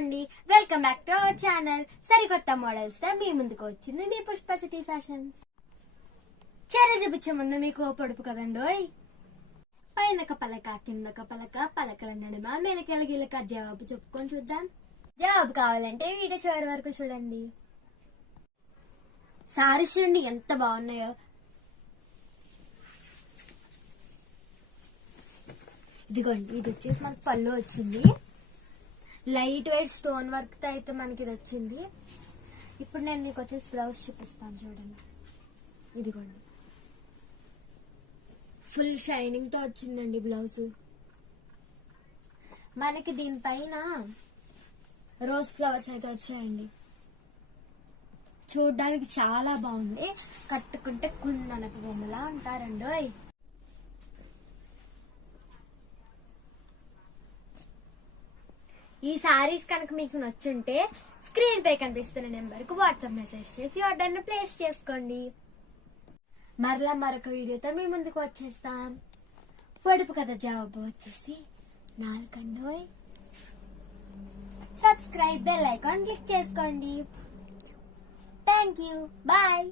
అండి, welcome back to our channel. సరికొత్త models తో మీ ముందుకు వచ్చింది మీ పుష్ప సిటీ ఫ్యాషన్స్. చీర చూపించే ముందు మీకు పొడుపు కదండోయ్. పైన ఒక పలక, కింద ఒక పలక, పలకల నడుమ మెలికల గిలక జవాబు చెప్పుకొని చూద్దాం. జవాబు కావాలంటే వీడియో చివరి వరకు చూడండి. సారీస్ చూడండి ఎంత బాగున్నాయో. ఇదిగోండి, ఇది వచ్చేసి మనకు పళ్ళు వచ్చింది. లైట్ వెయిట్ స్టోన్ వర్క్ తో అయితే మనకి ఇది వచ్చింది. ఇప్పుడు నేను మీకు వచ్చేసి బ్లౌజ్ చూపిస్తాను చూడండి. ఇదిగోండి, ఫుల్ షైనింగ్ తో వచ్చిందండి బ్లౌజ్. మనకి దీనిపైన రోజ్ ఫ్లవర్స్ అయితే వచ్చాయండి. చూడడానికి చాలా బాగుంది. కట్టుకుంటే కుందనకు బొమ్మలా ఉంటారండి. ఈ సారీస్ కనుక మీకు నచ్చుంటే స్క్రీన్ పై కనిపిస్తున్న నెంబర్ కు వాట్సాప్ మెసేజ్ చేసి ఆర్డర్ ని ప్లేస్ చేసుకోండి. మరలా మరొక వీడియోతో మీ ముందుకు వచ్చేస్తాం. పొడుపు కథ జవాబు వచ్చేసి 4. సబ్స్క్రైబ్, బెల్ ఐకాన్ క్లిక్ చేసుకోండి. Thank you, bye.